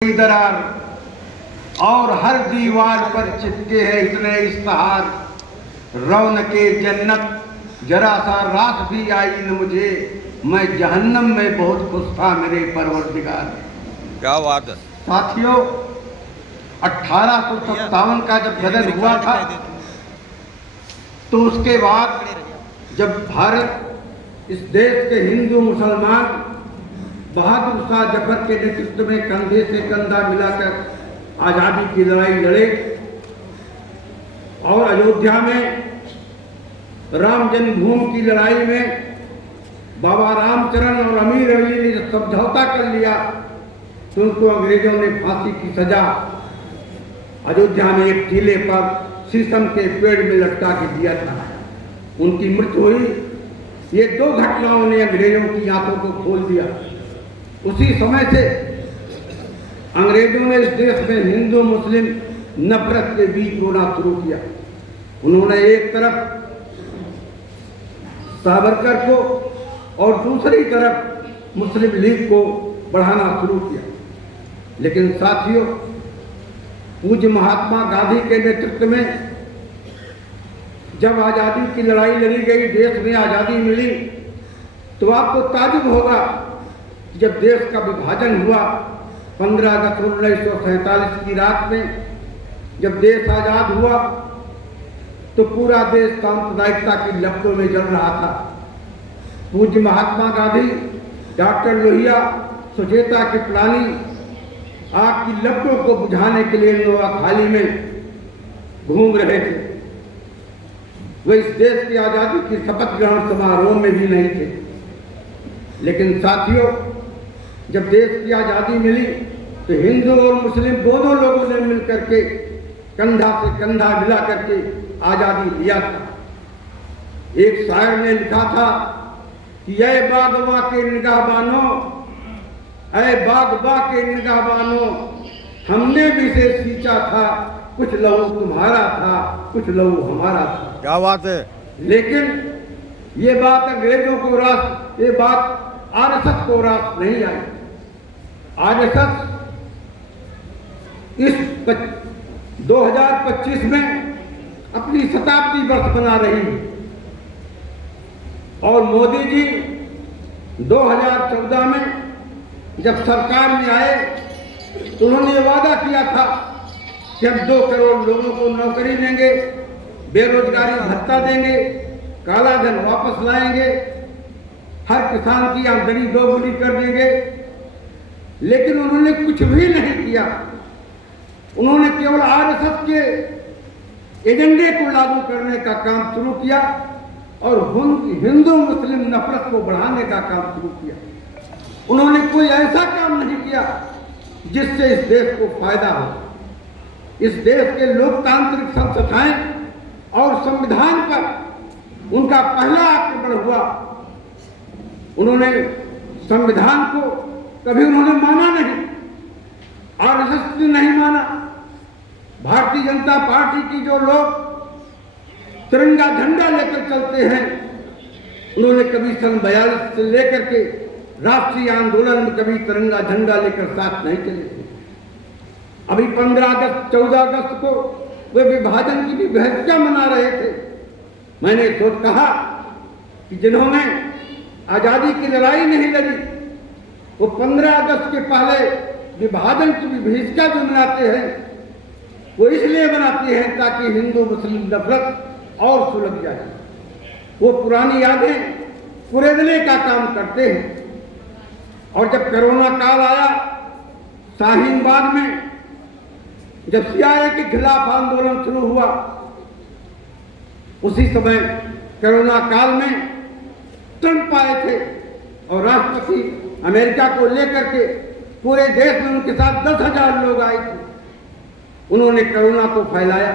दरार और हर दीवार पर चिपके हैं इतने इश्तहार, रौनके जन्नत जरा सा रात भी आई न मुझे, मैं जहन्नम में बहुत खुश था मेरे परवरदिगार। क्या बात है साथियों, 1857 का जब गदर हुआ था तो उसके बाद जब भारत इस देश के हिंदू मुसलमान बहादुर शाह जफर के नेतृत्व में कंधे से कंधा मिलाकर आजादी की लड़ाई लड़े और अयोध्या में राम जन्मभूमि की लड़ाई में बाबा रामचरण और अमीर अली ने जब समझौता कर लिया तो उनको अंग्रेजों ने फांसी की सजा अयोध्या में एक टीले पर शीशम के पेड़ में लटका के दिया था। उनकी मृत्यु हुई। ये दो घटनाओं ने अंग्रेजों की आंखों को खोल दिया। उसी समय से अंग्रेजों ने इस देश में हिंदू मुस्लिम नफरत के बीज बोना शुरू किया। उन्होंने एक तरफ सावरकर को और दूसरी तरफ मुस्लिम लीग को बढ़ाना शुरू किया। लेकिन साथियों, पूज्य महात्मा गांधी के नेतृत्व में जब आजादी की लड़ाई लड़ी गई, देश में आजादी मिली, तो आपको ताजुब होगा जब देश का विभाजन हुआ 15 अगस्त 1947 की रात में, जब देश आजाद हुआ तो पूरा देश सांप्रदायिकता की लपटों में जल रहा था। पूज्य महात्मा गांधी, डॉक्टर लोहिया, सुचेता कृपलानी आग की लपटों को बुझाने के लिए नोआखाली में घूम रहे थे। वे इस देश की आजादी की शपथ ग्रहण समारोह में भी नहीं थे। लेकिन साथियों, जब देश की आजादी मिली तो हिंदू और मुस्लिम दोनों लोगों ने मिलकर के कंधा से कंधा मिला करके आजादी लिया था। एक शायर ने लिखा था कि ऐ बागवा के निगाहबानो, ऐ बागबा के निगाहबानो, हमने भी से सींचा था, कुछ लहू तुम्हारा था, कुछ लहू हमारा था। क्या बात है। लेकिन ये बात अंग्रेजों को रास, ये बात आरएसएस को रास नहीं आई। आरएसएस इस 2025 में अपनी शताब्दी वर्ष बना रही है और मोदी जी 2014 में जब सरकार में आए तो उन्होंने वादा किया था कि हम 2 करोड़ लोगों को नौकरी देंगे, बेरोजगारी भत्ता देंगे, काला धन वापस लाएंगे, हर किसान की आमदनी दोगुनी कर देंगे। लेकिन उन्होंने कुछ भी नहीं किया। उन्होंने केवल आरएसएस के एजेंडे को लागू करने का काम शुरू किया और हिंदू मुस्लिम नफरत को बढ़ाने का काम शुरू किया। उन्होंने कोई ऐसा काम नहीं किया जिससे इस देश को फायदा हो। इस देश के लोकतांत्रिक संस्थाएं और संविधान पर उनका पहला आक्रमण हुआ। उन्होंने संविधान को कभी उन्होंने माना नहीं, आरएसएस ने नहीं माना। भारतीय जनता पार्टी की जो लोग तिरंगा झंडा लेकर चलते हैं, उन्होंने कभी सन 42 से लेकर के राष्ट्रीय आंदोलन में कभी तिरंगा झंडा लेकर साथ नहीं चले थे। अभी 15 अगस्त 14 अगस्त को वे विभाजन की भी बहसता मना रहे थे। मैंने तो कहा कि जिन्होंने आजादी की लड़ाई नहीं लड़ी वो 15 अगस्त के पहले विभाजन की विभीषिका जो मनाते हैं वो इसलिए बनाते हैं ताकि हिंदू मुस्लिम नफरत और सुलझ जाए। वो पुरानी यादें कुरेदने का काम करते हैं। और जब कोरोना काल आया शाहीनबाग में, जब सीआईए के खिलाफ आंदोलन शुरू हुआ, उसी समय कोरोना काल में ट्रंप आए थे और राष्ट्रपति अमेरिका को लेकर के पूरे देश में उनके साथ 10,000 लोग आए थे। उन्होंने कोरोना को फैलाया।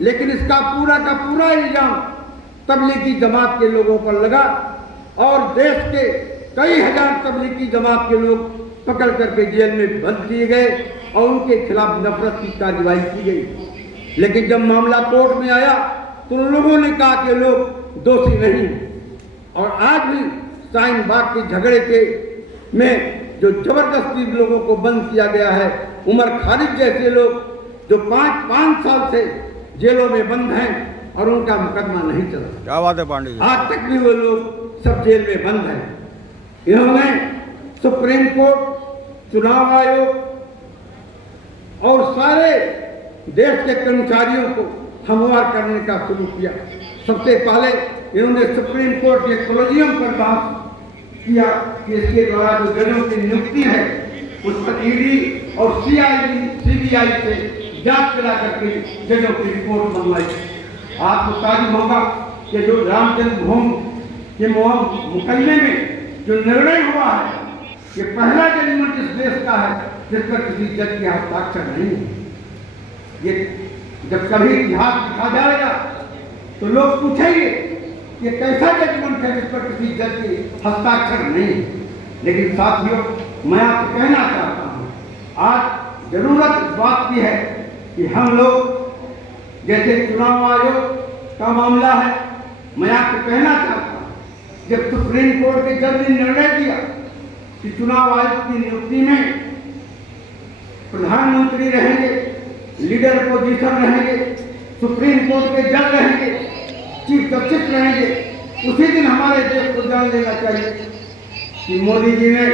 लेकिन इसका पूरा का पूरा इल्जाम तबलीगी जमात के लोगों पर लगा और देश के कई हजार तबलीगी जमात के लोग पकड़ करके जेल में बंद किए गए और उनके खिलाफ नफरत की कार्रवाई की गई। लेकिन जब मामला कोर्ट में आया तो उन लोगों ने कहा कि लोग दोषी नहीं। और आज भी शाहीनबाग के झगड़े के में जो जबरदस्ती लोगों को बंद किया गया है। उमर खालिद जैसे लोग जो 5 साल से जेलों में बंद हैं और उनका मुकदमा नहीं चला। क्या बात है पांडे जी। आज तक भी वो लोग सब जेल में बंद हैं। इन्होंने सुप्रीम कोर्ट, चुनाव आयोग और सारे देश के कर्मचारियों को हमवार करने का शुरू किया। सबसे पहले इन्होंने सुप्रीम कोर्ट के कोलेजियम पर बहस किया कि इसके द्वारा जो जजों की नियुक्ति है उस पर ईडी और सीबीआई से जांच करा करके जजों की रिपोर्ट मंगवाई। आपको ताजुब होगा कि जो राम जन्मभूमि के मुकदमे में जो निर्णय हुआ है, ये पहला जजमेंट इस देश का है जिस पर किसी जज के हस्ताक्षर नहीं है। ये जब कभी इतिहास लिखा जाएगा तो लोग पूछेंगे कि कैसा जजमेंट है जिस पर किसी जज के हस्ताक्षर नहीं है। लेकिन साथियों, मैं आपको कहना चाहता हूँ, आज जरूरत इस बात की है कि हम लोग, जैसे चुनाव आयोग का मामला है, मैं आपको कहना चाहता हूँ, जब सुप्रीम कोर्ट के जज ने निर्णय दिया कि चुनाव आयोग की नियुक्ति में प्रधानमंत्री रहेंगे, लीडर अपोजिशन रहेंगे, सुप्रीम कोर्ट के जज रहेंगे, चीफ जस्टिस रहेंगे, उसी दिन हमारे देश को जान लेना चाहिए कि मोदी जी ने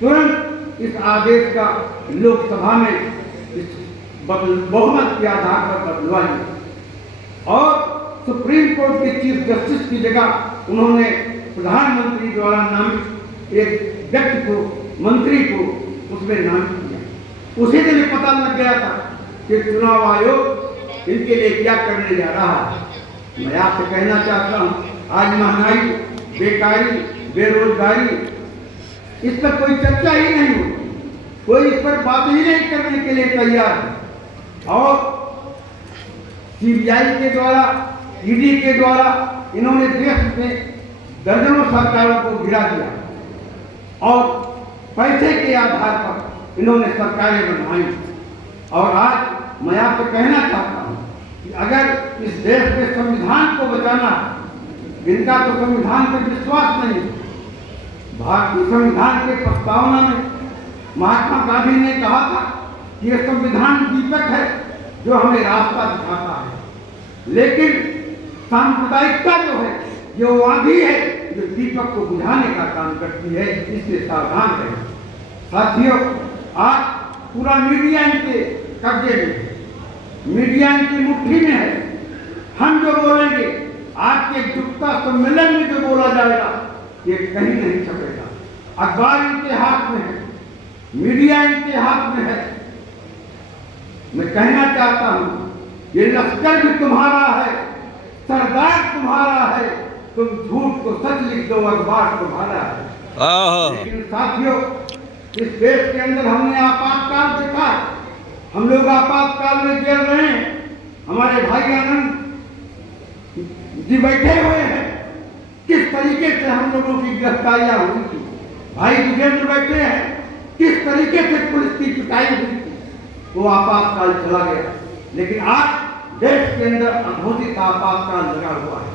तुरंत इस आदेश का लोकसभा में बहुमत के आधार पर बदलवा लिया और सुप्रीम कोर्ट के चीफ जस्टिस की जगह उन्होंने प्रधानमंत्री द्वारा नामित एक व्यक्ति को, मंत्री को उसमें नामित किया। उसी दिन पता लग गया था कि चुनाव आयोग इनके लिए क्या करने जा रहा है। मैं आपसे कहना चाहता हूँ, आज महंगाई, बेकारी, बेरोजगारी, इस पर कोई चर्चा ही नहीं हो, कोई इस पर बात ही नहीं करने के लिए तैयार है। और सीबीआई के द्वारा, ईडी के द्वारा इन्होंने देश में दर्जनों सरकारों को गिरा दिया और पैसे के आधार पर इन्होंने सरकारें बनवाई। और आज मैं आपको कहना चाहता हूँ कि अगर इस देश के संविधान को बचाना, इनका तो संविधान पर विश्वास नहीं। भारतीय संविधान के प्रस्तावना में महात्मा गांधी ने कहा था कि यह संविधान दीपक है जो हमें रास्ता दिखाता है, लेकिन सांप्रदायिकता जो है ये वो आंधी है जो दीपक को बुझाने का काम करती है। इससे सावधान रहें। साथियों, आज पूरा मीडिया इनके कब्जे में है, मीडिया इनकी मुट्ठी में है। हम जो बोलेंगे, आज के एकजुटता सम्मेलन में जो बोला जाएगा, ये कहीं नहीं छपेगा। अखबार इनके हाथ में है, मीडिया इनके हाथ में है। मैं कहना चाहता हूं, ये लश्कर भी तुम्हारा है, सरदार तुम्हारा है, तुम झूठ को सच लिख दो, अखबार तुम्हारा है। लेकिन साथियों, इस देश के अंदर हमने आपातकाल देखा। हम लोग आपातकाल में जेल रहे हैं। हमारे भाई आनंद जी बैठे हुए हैं। किस तरीके से हम लोगों की गिरफ्तारियां हुई थी। भाई विजेंद्र बैठे हैं, किस तरीके से पुलिस की पिटाई हुई थी। वो आपातकाल चला गया, लेकिन आज देश के अंदर अघोषित आपातकाल लगा हुआ है।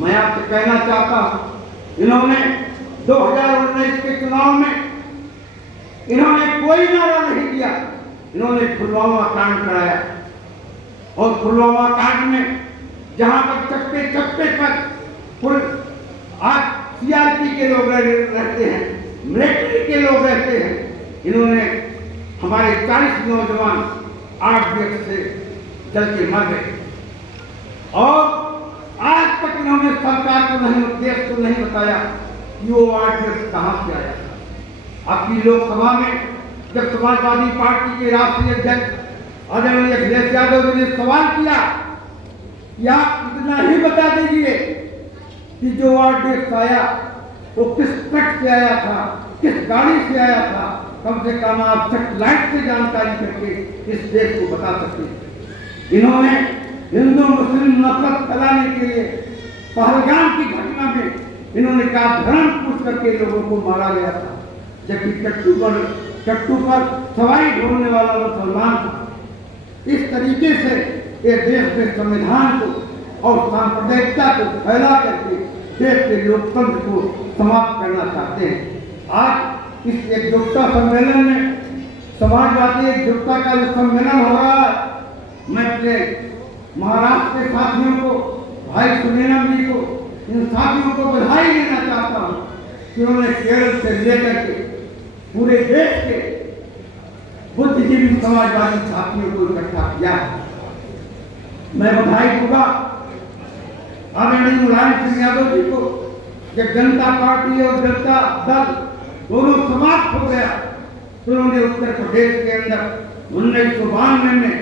मैं आपसे कहना चाहता हूं, इन्होंने 2019 के चुनाव में इन्होंने कोई नारा नहीं दिया। इन्होंने पुलवामा कांड कराया और पुलवामा कांड में जहां पर चप्पे चप्पे पर आज सीआरपी के लोग रहते हैं, मिलिट्री के लोग रहते हैं, इन्होंने हमारे 40 नौजवान 8 व्यक्ति से जल के मर गए। और आज तक इन्होंने सरकार को नहीं, देश को नहीं बताया कि वो 8 व्यक्ति कहां से आया था। आपकी लोकसभा में जब समाजवादी पार्टी के राष्ट्रीय अध्यक्ष आदरणीय अखिलेश यादव ने सवाल किया कि आप इतना ही बता दीजिए कि जो 8 व्यक्ति आया वो किस ट्रक से आया था, किस गाड़ी से आया था, कम से कम आप सैटेलाइट से जानकारी करके इस देश को बता सकते। इन्होंने हिंदू मुस्लिम नफरत फैलाने के लिए पहलगाम की घटना में इन्होंने कहा धर्म पूछ करके लोगों को मारा गया था, जबकि चट्टू पर सवारी ढोने वाला मुसलमान था। इस तरीके से ये देश के संविधान को और सांप्रदायिकता को फैला करके देश के लोकतंत्र को समाप्त करना चाहते हैं। आज इस एकजुटता सम्मेलन में, समाजवादी एकजुटता का जो सम्मेलन हो रहा है, मैं अपने महाराष्ट्र के साथियों को, भाई सुनीलम जी को, इन साथियों को बधाई देना चाहता हूँ कि उन्होंने केरल से लेकर के पूरे देश के बुद्धिजीवी समाजवादी साथियों को इकट्ठा किया। मैं बधाई दूंगा आदरणीय मुलायम सिंह यादव जी को, जब जनता पार्टी और जनता दल दोनों समाप्त हो गया तो उन्होंने उत्तर प्रदेश के अंदर 1992 में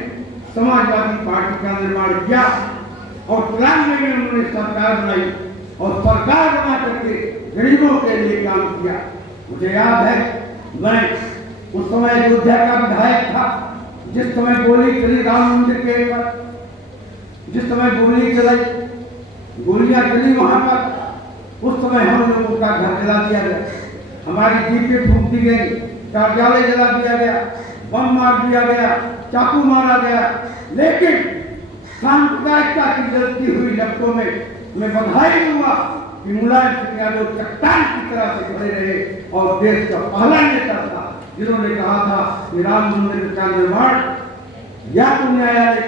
समाजवादी पार्टी का निर्माण किया और 93 में उन्होंने सरकार बनाई और सरकार बना करके गरीबों के लिए काम किया। मुझे याद है, मैं उस समय अयोध्या का विधायक था, जिस समय गोली चली राम मंदिर के ऊपर, जिस समय गोलियां चली वहां पर, उस समय हम लोगों का घर जला दिया गया, हमारी जीपें फूंक दी गई, कार्यालय जला दिया गया, बम मार दिया गया, चाकू मारा गया। लेकिन सांप्रदायिकता की जलती हुई लपटों में मैं बधाई दूंगा कि मुलायम सिंह यादव चट्टान की तरह से खड़े रहे और देश का पहला नेता था जिन्होंने कहा था कि राम मंदिर का निर्माण या तो न्यायालय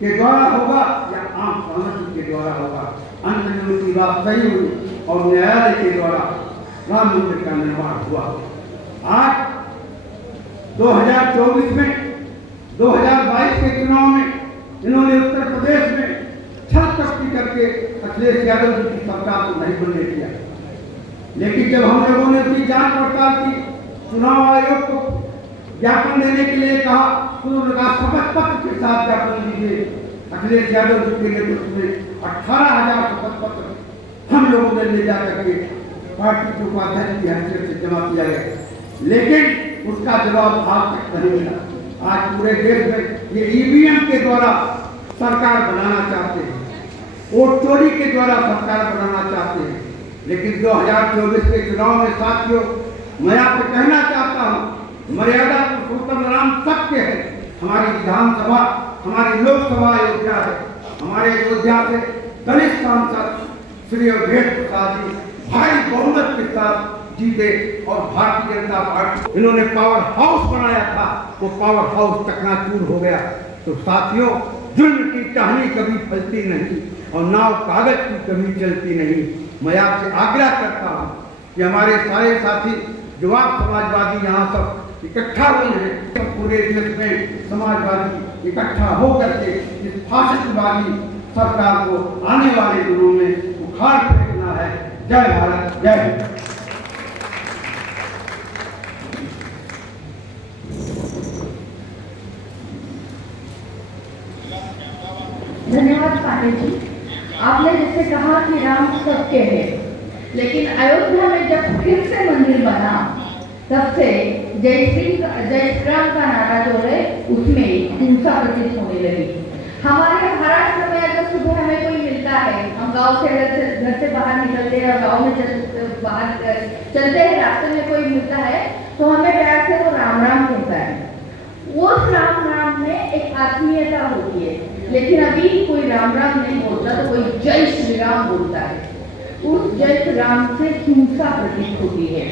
के द्वारा होगा या आम सहमति के द्वारा होगा। अंत में उनकी बात सही हुई और न्यायालय के द्वारा राम मंदिर का निर्माण हुआ। आज 2024 में, 2022 के चुनाव में इन्होंने उत्तर प्रदेश में छल कपटी करके अखिलेश यादव जी की सरकार को नहीं बनने दिया। लेकिन जब हम लोगों ने उसकी जांच पड़ताल की, चुनाव आयोग को ज्ञापन देने के लिए कहा, उन्होंने कहा शपथ पत्र के साथ ज्ञापन दीजिए। अखिलेश यादव जी के नेतृत्व में 18,000 शपथ पत्र हम लोगों ने ले जाकर के पार्टी के उपाध्यक्ष की हैसियत से जमा किया गया, लेकिन उसका जवाब आज तक नहीं मिला। आज पूरे देश में ये ईवीएम के द्वारा सरकार बनाना चाहते हैं, वोट चोरी के द्वारा सरकार बनाना चाहते हैं। लेकिन 2024 के चुनाव में साथियों, मैं आपसे कहना चाहता हूँ, मर्यादा पुरुषोत्तम राम सत्य है। हमारी विधानसभा, हमारी लोकसभा अयोध्या है। हमारे अयोध्या से दलित सांसद श्री अवधेश प्रसाद जी भारी बहुमत के साथ जीते और भारतीय जनता पार्टी इन्होंने पावर हाउस बनाया था, वो पावर हाउस चकनाचूर हो गया। तो साथियों, जुल्म की टहनी कभी फलती नहीं और नाव कागज की कभी चलती नहीं। मैं आपसे आग्रह करता हूँ कि हमारे सारे साथी जो आप समाजवादी यहाँ सब इकट्ठा हुए हैं, तो पूरे देश में समाजवादी इकट्ठा होकर के इस फासिस्टवादी सरकार को आने वाले दिनों में उखाड़ फेंकना है। जय भारत, जय हिंद। धन्यवाद पांडे जी। आपने जैसे कहा कि राम सबके है, लेकिन अयोध्या में जब फिर से मंदिर बना तब से जय श्री राम का नारा जो है उसमें हिंसा प्रतीत होने लगी। हमारे महाराष्ट्र में अगर सुबह हमें कोई मिलता है, हम गांव से घर से बाहर निकलते हैं और गांव में बाहर चलते हैं, रास्ते में कोई मिलता है तो हमें प्यार से वो राम राम कहता है। उस राम राम में एक आत्मीयता होती है, लेकिन अभी कोई राम राम नहीं बोलता तो कोई जय श्री राम बोलता है। उस जय श्री राम से हिंसा प्रतीत होती है।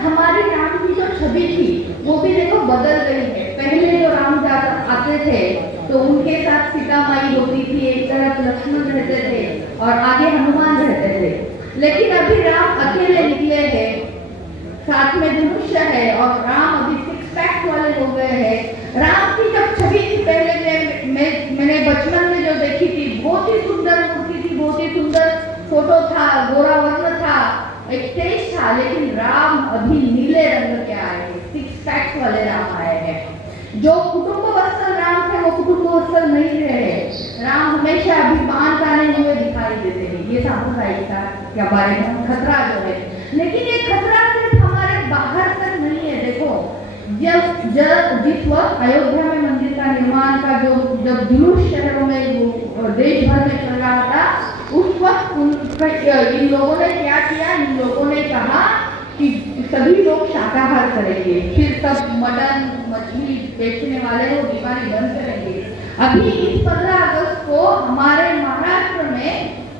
हमारी राम की जो छवि थी वो भी देखो बदल गई है। पहले जो राम आते थे तो उनके साथ सीता माई होती थी, एक तरफ लक्ष्मण रहते थे और आगे हनुमान रहते थे। लेकिन अभी राम अकेले निकले हैं, साथ में धनुष्य है और राम अभी सिक्स पैक वाले हो गए हैं। राम की जब छवि थी पहले मैंने बचपन में जो देखी थी, बहुत ही सुंदर मूर्ति थी, बहुत ही सुंदर फोटो था, गोरा वर्ण था, एक तेज था। लेकिन राम अभी नीले रंग के आए हैं, सिक्स पैक वाले राम आए हैं। जो कुटुंब वत्सल राम थे वो कुटुंब वत्सल नहीं रहे। राम हमेशा अभिमान ताने हुए दिखाई देते हैं। ये सांप्रदायिकता के बारे में खतरा जो है, लेकिन ये खतरा सिर्फ हमारे बाहर तक नहीं है। देखो, जब जिस वक्त अयोध्या में मंदिर का निर्माण का जब जुलूस शहरों में देश भर में चल रहा था, उस वक्त इन लोगों ने क्या किया? इन लोगों ने कहा कि सभी लोग शाकाहार करेंगे, फिर सब मटन मछली बेचने वाले वो बीमारी बंद करेंगे। अभी इस 15 अगस्त को हमारे महाराष्ट्र में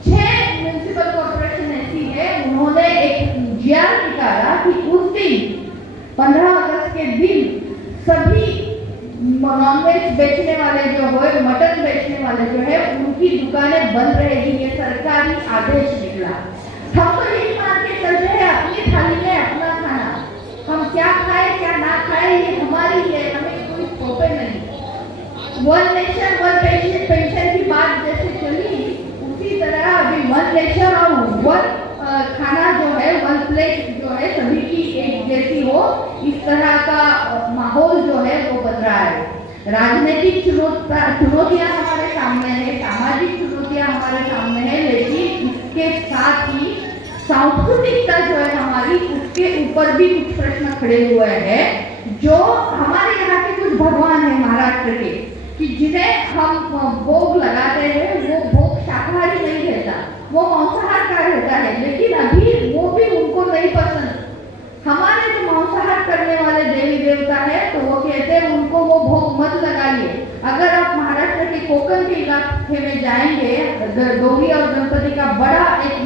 6 म्युनिसिपल कॉर्पोरेशन ऐसी है, उन्होंने एक जीआर निकाला कि उस दिन 15 अगस्त के दिन सभी नॉनवेज बेचने वाले जो है, मटन बेचने वाले जो है, उनकी दुकानें बंद रहेगी। ये सरकारी आदेश निकला। हम तो यही मान के चल रहे हैं अपनी थाली में अपना खाना, हम क्या खाए क्या ना खाए ये हमारी है, हमें कोई टोपे नहीं। वन नेशन वन पेंशन की बात जैसे चली, उसी तरह अभी वन नेशन और वन खाना जो है, वन प्लेट जो है, सभी की एक जैसी हो, इस तरह का माहौल जो है वो बन रहा है। राजनीतिक चुनौतियां हमारे सामने है, सामाजिक चुनौतियां हमारे सामने है, लेकिन इसके साथ ही सांस्कृतिकता जो है हमारी, उसके ऊपर भी कुछ प्रश्न खड़े हुए हैं। जो हमारे यहाँ के कुछ भगवान है महाराष्ट्र के, कि जिन्हें हम भोग लगाते हैं, वो भोग शाकाहारी नहीं रहता, वो मांसाहार का रहता है, लेकिन अभी वो भी उनको नहीं पसंद। हमारे जो मांसाहार करने वाले देवी देवता है, तो वो कहते हैं उनको वो भोग मत लगाइए। अगर आप महाराष्ट्र के कोकण के इलाके में जाएंगे, गौरी और गणपति का बड़ा एक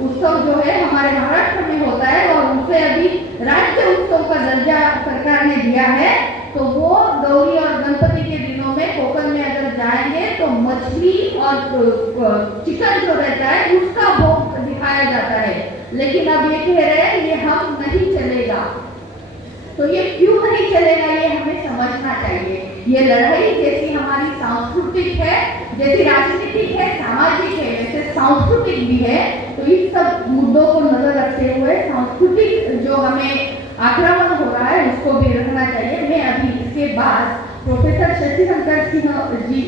उत्सव जो है हमारे महाराष्ट्र में होता है, और उसे अभी राज्य उत्सव का दर्जा सरकार ने दिया है। तो वो गौरी और गणपति के दिनों में कोकण में अगर जाएंगे तो मछली और चिकन जो रहता है उसका भोग दिखाया जाता है। लेकिन अब ये कह रहे हैं ये हम नहीं चलेगा। तो ये क्यों नहीं चलेगा, ये हमें समझना चाहिए। ये लड़ाई जैसी हमारी सांस्कृतिक है, जैसी राजनीतिक है, सामाजिक है, वैसे सांस्कृतिक भी है। तो इस सब मुद्दों को नजर रखते हुए सांस्कृतिक जो हमें आक्रमण हो रहा है उसको भी रखना चाहिए। मैं अभी इसके बाद प्रोफेसर शशिशंकर सिंह जी